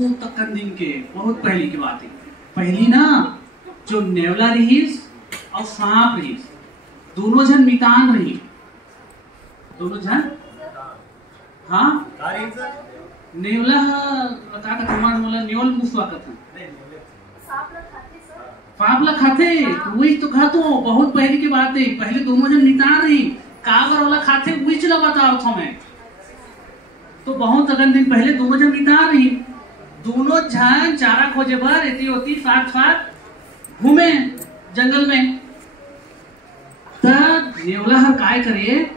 बहुत तकन दिन के बहुत पहली की बात है। पहली ना जो नेवला रहीस और सांप रहीस, दोनों जन मितान रही, दोनों जन। हाँ नेवला का कमांड बोला नेवल मुसवा का था, सांप ला खाते वही तो खा तो बहुत पहले की बात है। पहले दोनों जन मितान रही, कागर वाला खाते वही चला बताओ था मैं तो बहुत अगन दिन पहले दोनों जन मितान रही। दोनों जन चारा खोजे भर एती होती साथ साथ घूमे जंगल में। तब नेवला हर काय करे,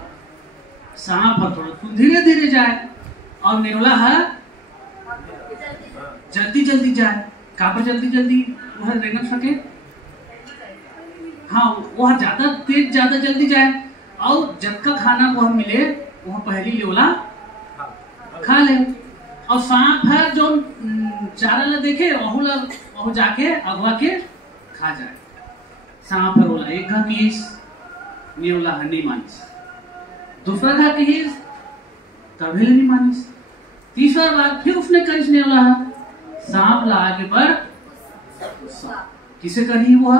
सांप हर थोड़ा धीरे धीरे जाए और नेवला हर जल्दी जल्दी जाए। काबर जल्दी जल्दी वह रेंगन सके, हाँ वह ज्यादा तेज ज्यादा जल्दी जाए और जब का खाना वह मिले वह पहली नेवला खा ले। और सांप है जो चारा ला देखे वह जाके अगवा के खा जाए। सांप है बोला एक घा कीस, नेवला है नहीं मानिस। दूसरा घा कीस, कभी नहीं मानिस। तीसरा बार फिर उसने करीस नेवला है, सांप ला आगे बढ़ किसे करी वो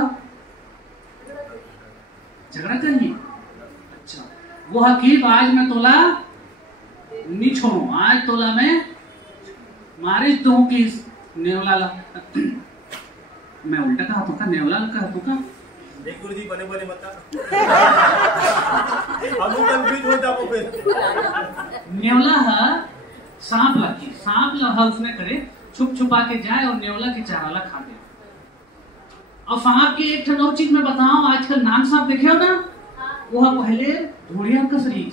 झगड़ा करिए। अच्छा वो हकीब आज मैं तोला नहीं छोड़ू, आज तोला मैं मारिस दूं कि नेवला ला। मैं उल्टा कहा तो का नेवला ला कहा तो का एक गुरुजी बने बने बता हम कंफ्यूज हो जाओ फिर। नेवला है सांप ला की, सांप ला उसने करे छुप छुपा के जाए और नेवला के चारा ला खा दे। और सांप की एक ठंड और चीज मैं बताऊं, आजकल नाग सांप देखे हो ना, वह पहले धोड़िया का शरीर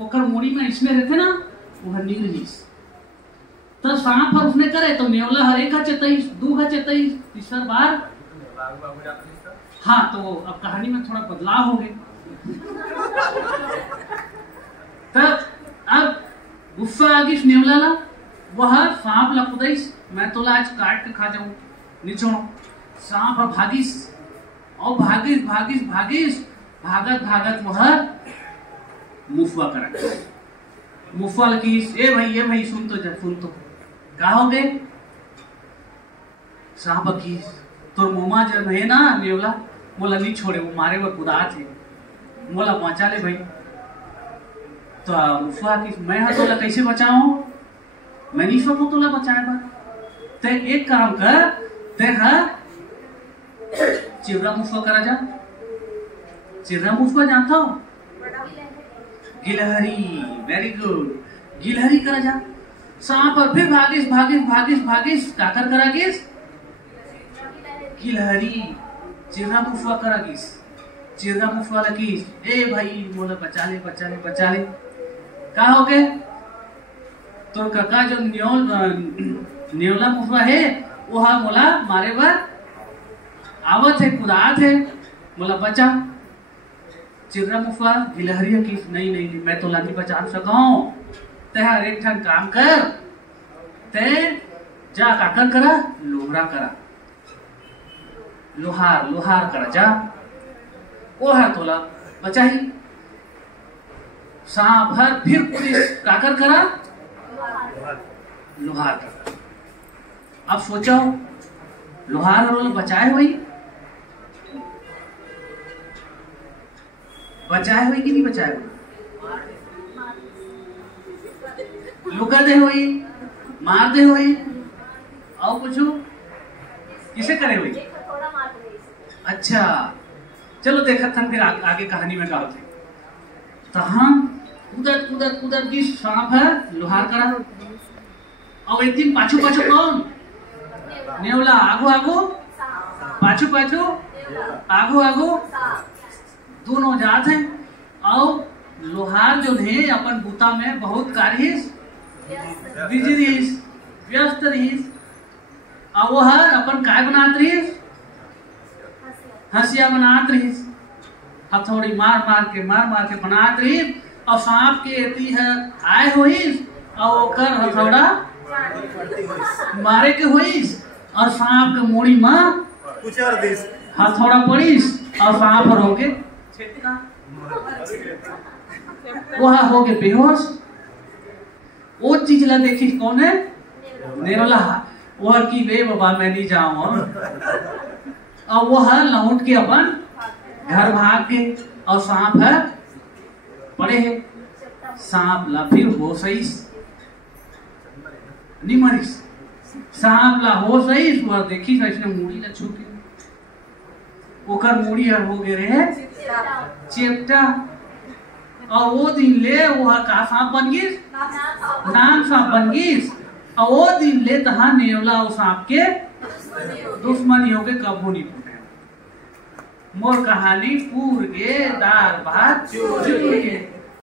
ओकर मुड़ी में इसमें रहते ना वह नीरजीस। तो सांप पर उसने करे तो नेवला हर एक का चेताईस, दू का चेताईस, तीसरा बार हाँ। तो अब कहानी में थोड़ा बदलाव हो गए। तब अब गुस्सा आ गई नेवला ला, वह सांप ला खुदाइस मैं तो आज काट के खा जाऊं नहीं छोड़ो। सांप अब भागिस और भागिस भागिस भागिस भागत भागत वह मुफवा करा। मुफवा लकीस ए भाई सुन तो जा, सुन तो कहा हो गए सांप की तो मोमा जब है ना नेवला मोला नहीं छोड़े, वो मारे वो खुदा थे मोला पहुंचा ले भाई। तो मुफवा की मैं हाँ तोला कैसे बचाऊं, मैं नहीं सोचू तोला बचाए बा। ते एक काम कर, ते हाँ चिवरा मुफवा करा जा। चिवरा मुफवा जानता हो, गिलहरी, वेरी गुड, गिलहरी करा जा। सांप पर फिर भागिस भागिस भागिस भागिस काकर करा गिस गिलहरी। चिरना मुफवा करा गिस, चिरना मुफवा लकीस ए भाई बोला बचा ले बचा ले बचा ले। कहा हो गए तो काका जो नेवला मुफवा है वह बोला मारे बार आवत है कुदात है, बोला बचा। चिरना मुफवा गिलहरी की नहीं नहीं नहीं मैं तो लाठी बचा सकाऊं। ते हर एक ठन काम कर, ते जा काकर करा लोहरा करा, लोहार लोहार करा जा। वो है तोला बचा ही। सांप भर फिर पुलिस काकर करा लोहार करा। अब सोचो लोहार और बचाए हुई, बचाए हुई कि नहीं बचाए हुई, लुका दे हुई, मार दे हुई और कुछ किसे करे हुई। अच्छा चलो देखा था फिर आगे कहानी में गाओ थे। तो हम कूदत कूदत कूदत की सांप है लोहार करा। और एक दिन पाछू पाछू कौन नेवला, आगो आगो पाछू पाछू आगो आगो दोनों जात हैं। और लोहार जो है अपन बूता में बहुत कारिस बिजी रहीस, व्यस्त रहीस। और वो हर अपन काय बनात रहीस, हंसिया बनात रहीस, हथौड़ी मार मार के बनात रहीस। और सांप के एती है आए होइस और ओकर हथौड़ा मारे के होइस और सांप के मुड़ी में हथौड़ा पड़ीस और सांप हो के वह हो गए बेहोश। वो चीज ला देखी कौन है नेवला वह की वे बाबा मैं नहीं जाऊँ अब वह लौट के अपन घर भाग के और सांप है पड़े है सांप ला फिर हो सही नहीं मरीस सांप ला हो सही वह देखी इसने मूड़ी ला छू के ओकर मूड़ी हर हो गए रहे चेप्टा और वो दिन ले वह का सांप बन गई नाम सांप बन गई और वो दिन ले तहा नेवला उस सांप के दुश्मनी हो गए कबू नहीं फूटे मोर कहानी पूर गे दार भात चूर के